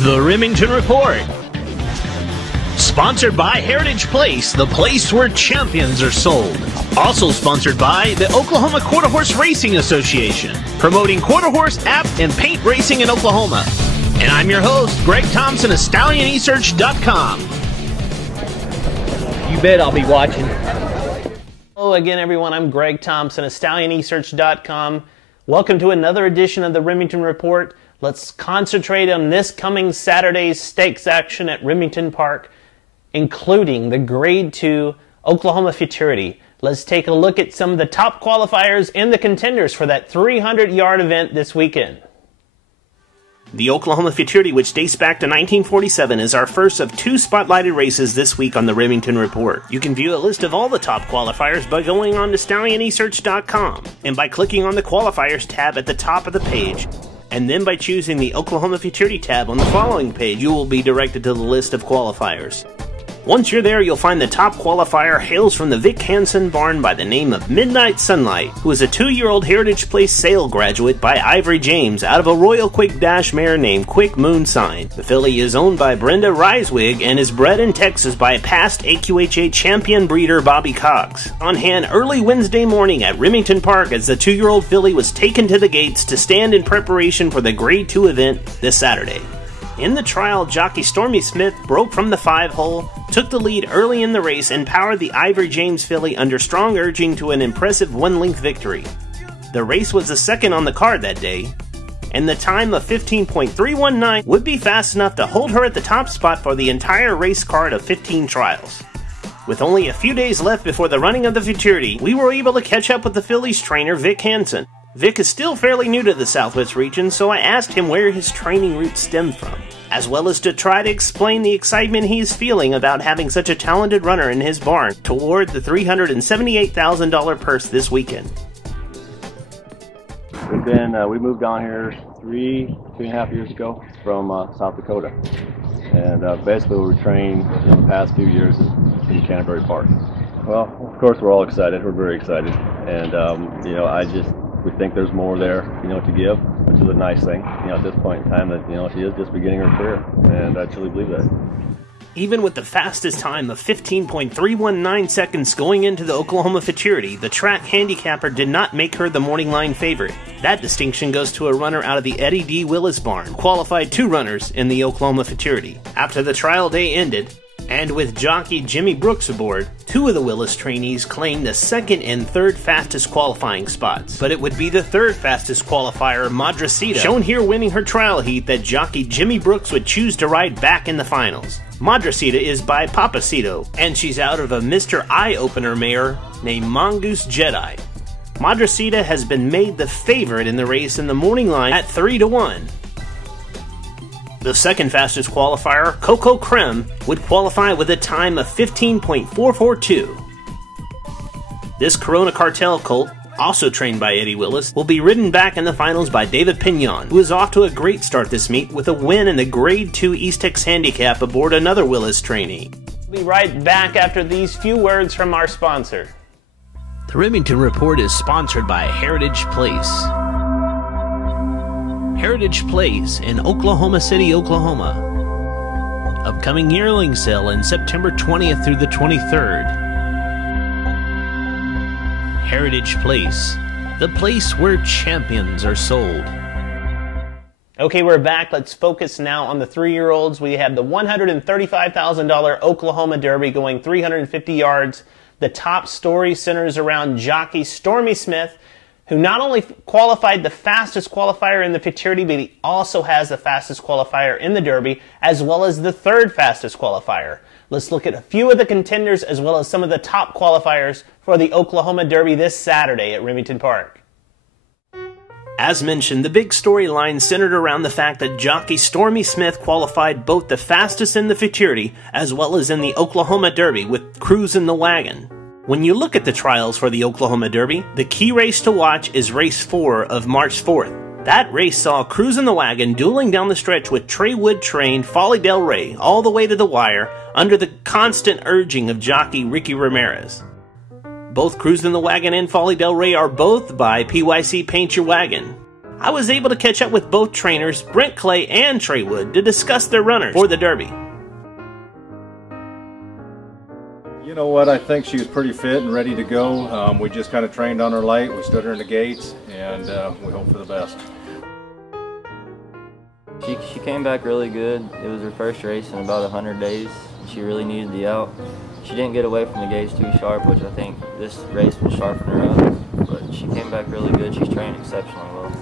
The Remington Report. Sponsored by Heritage Place, the place where champions are sold. Also sponsored by the Oklahoma Quarter Horse Racing Association, promoting quarter horse, app, and paint racing in Oklahoma. And I'm your host, Greg Thompson of StallionEsearch.com. You bet I'll be watching. Hello again, everyone. I'm Greg Thompson of StallionEsearch.com. Welcome to another edition of the Remington Report. Let's concentrate on this coming Saturday's stakes action at Remington Park, including the Grade 2 Oklahoma Futurity. Let's take a look at some of the top qualifiers and the contenders for that 300-yard event this weekend. The Oklahoma Futurity, which dates back to 1947, is our first of two spotlighted races this week on the Remington Report. You can view a list of all the top qualifiers by going on to StallionEsearch.com and by clicking on the Qualifiers tab at the top of the page. And then by choosing the Oklahoma Futurity tab on the following page, you will be directed to the list of qualifiers. Once you're there, you'll find the top qualifier hails from the Vic Hansen barn by the name of Midnight Sunlight, who is a 2-year-old Heritage Place sale graduate by Ivory James out of a Royal Quick Dash mare named Quick Moonsign. The filly is owned by Brenda Reiswig and is bred in Texas by past AQHA champion breeder Bobby Cox. On hand early Wednesday morning at Remington Park as the 2-year-old filly was taken to the gates to stand in preparation for the Grade 2 event this Saturday. In the trial, jockey Stormy Smith broke from the 5-hole, took the lead early in the race, and powered the Ivory James filly under strong urging to an impressive 1-length victory. The race was the second on the card that day, and the time of 15.319 would be fast enough to hold her at the top spot for the entire race card of 15 trials. With only a few days left before the running of the Futurity, we were able to catch up with the filly's trainer, Vic Hansen. Vic is still fairly new to the Southwest region, so I asked him where his training roots stemmed from, as well as to try to explain the excitement he is feeling about having such a talented runner in his barn toward the $378,000 purse this weekend. We moved down here three and a half years ago from South Dakota, and basically we trained in the past few years in Canterbury Park. Well, of course we're all excited. We're very excited, and we think there's more there, to give, which is a nice thing, at this point in time that, she is just beginning her career, and I truly believe that. Even with the fastest time of 15.319 seconds going into the Oklahoma Futurity, the track handicapper did not make her the morning line favorite. That distinction goes to a runner out of the Eddie D. Willis barn, who qualified 2 runners in the Oklahoma Futurity. After the trial day ended, and with jockey Jimmy Brooks aboard, 2 of the Willis trainees claimed the second and third fastest qualifying spots. But it would be the third fastest qualifier, Madrasita, shown here winning her trial heat, that jockey Jimmy Brooks would choose to ride back in the finals. Madrasita is by Papacito, and she's out of a Mr. Eye-Opener mare named Mongoose Jedi. Madrasita has been made the favorite in the race in the morning line at 3-1. The second fastest qualifier, Coco Creme, would qualify with a time of 15.442. This Corona Cartel colt, also trained by Eddie Willis, will be ridden back in the finals by David Pignon, who is off to a great start this meet with a win in the Grade 2 East Tex Handicap aboard another Willis trainee. We'll be right back after these few words from our sponsor. The Remington Report is sponsored by Heritage Place. Heritage Place in Oklahoma City, Oklahoma. Upcoming yearling sale in September 20th through the 23rd. Heritage Place, the place where champions are sold. Okay, we're back. Let's focus now on the 3-year-olds. We have the $135,000 Oklahoma Derby going 350 yards. The top story centers around jockey Stormy Smith, who not only qualified the fastest qualifier in the Futurity, but he also has the fastest qualifier in the Derby, as well as the third fastest qualifier. Let's look at a few of the contenders, as well as some of the top qualifiers for the Oklahoma Derby this Saturday at Remington Park. As mentioned, the big storyline centered around the fact that jockey Stormy Smith qualified both the fastest in the Futurity, as well as in the Oklahoma Derby, with Cruise in the Wagon. When you look at the trials for the Oklahoma Derby, the key race to watch is race 4 of March 4th. That race saw Cruise in the Wagon dueling down the stretch with Trey Wood-trained Folly Del Rey all the way to the wire under the constant urging of jockey Ricky Ramirez. Both Cruise in the Wagon and Folly Del Rey are both by PYC Paint Your Wagon. I was able to catch up with both trainers, Brent Clay and Trey Wood, to discuss their runners for the Derby. You know what, I think she was pretty fit and ready to go. We just kind of trained on her light. We stood her in the gates, and we hope for the best. She came back really good. It was her first race in about 100 days. She really needed the out. She didn't get away from the gates too sharp, which I think this race will sharpen her up. But she came back really good. She's trained exceptionally well.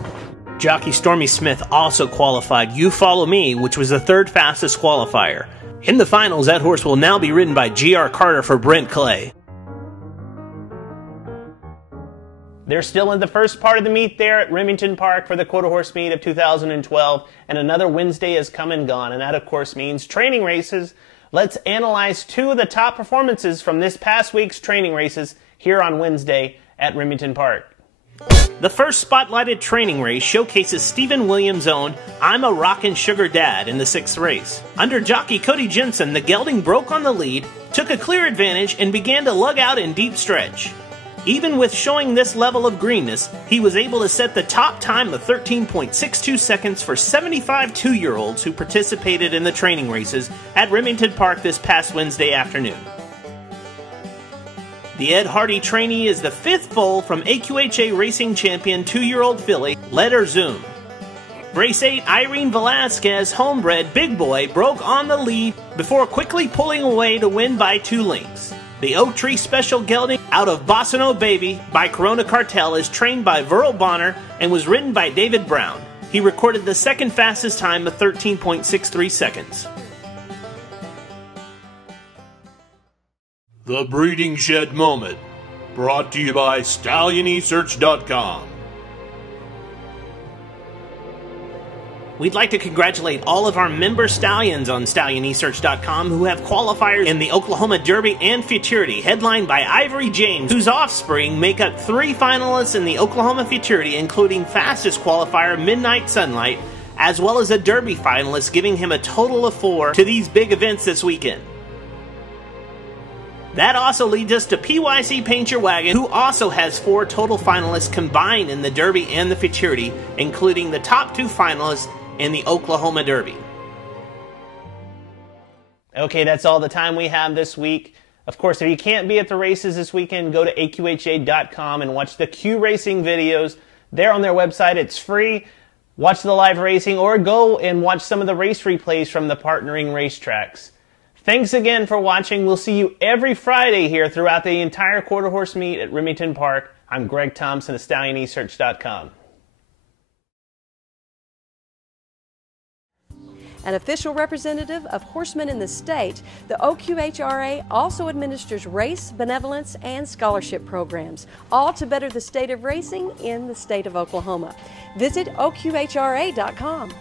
Jockey Stormy Smith also qualified You Follow Me, which was the third fastest qualifier. In the finals, that horse will now be ridden by G.R. Carter for Brent Clay. They're still in the first part of the meet there at Remington Park for the Quarter Horse Meet of 2012, and another Wednesday has come and gone, and that of course means training races. Let's analyze two of the top performances from this past week's training races here on Wednesday at Remington Park. The first spotlighted training race showcases Stephen Williams' own I'm a Rockin' Sugar Dad in the sixth race. Under jockey Cody Jensen, the gelding broke on the lead, took a clear advantage, and began to lug out in deep stretch. Even with showing this level of greenness, he was able to set the top time of 13.62 seconds for 75 two-year-olds who participated in the training races at Remington Park this past Wednesday afternoon. The Ed Hardy trainee is the fifth foal from AQHA Racing Champion 2-year-old filly, Let Her Zoom. Race 8, Irene Velasquez, homebred Big Boy, broke on the lead before quickly pulling away to win by 2 lengths. The Oak Tree Special gelding out of Bossino Baby by Corona Cartel is trained by Verl Bonner and was ridden by David Brown. He recorded the second fastest time of 13.63 seconds. The Breeding Shed Moment, brought to you by StallionEsearch.com. We'd like to congratulate all of our member stallions on StallionEsearch.com who have qualifiers in the Oklahoma Derby and Futurity, headlined by Ivory James, whose offspring make up 3 finalists in the Oklahoma Futurity, including fastest qualifier Midnight Sunlight, as well as a Derby finalist, giving him a total of 4 to these big events this weekend. That also leads us to PYC Paint Your Wagon, who also has 4 total finalists combined in the Derby and the Futurity, including the top 2 finalists in the Oklahoma Derby. Okay, that's all the time we have this week. Of course, if you can't be at the races this weekend, go to AQHA.com and watch the Q Racing videos. They're on their website. It's free. Watch the live racing or go and watch some of the race replays from the partnering racetracks. Thanks again for watching. We'll see you every Friday here throughout the entire Quarter Horse Meet at Remington Park. I'm Greg Thompson of StallionEsearch.com. An official representative of horsemen in the state, the OQHRA also administers race, benevolence, and scholarship programs, all to better the state of racing in the state of Oklahoma. Visit OQHRA.com.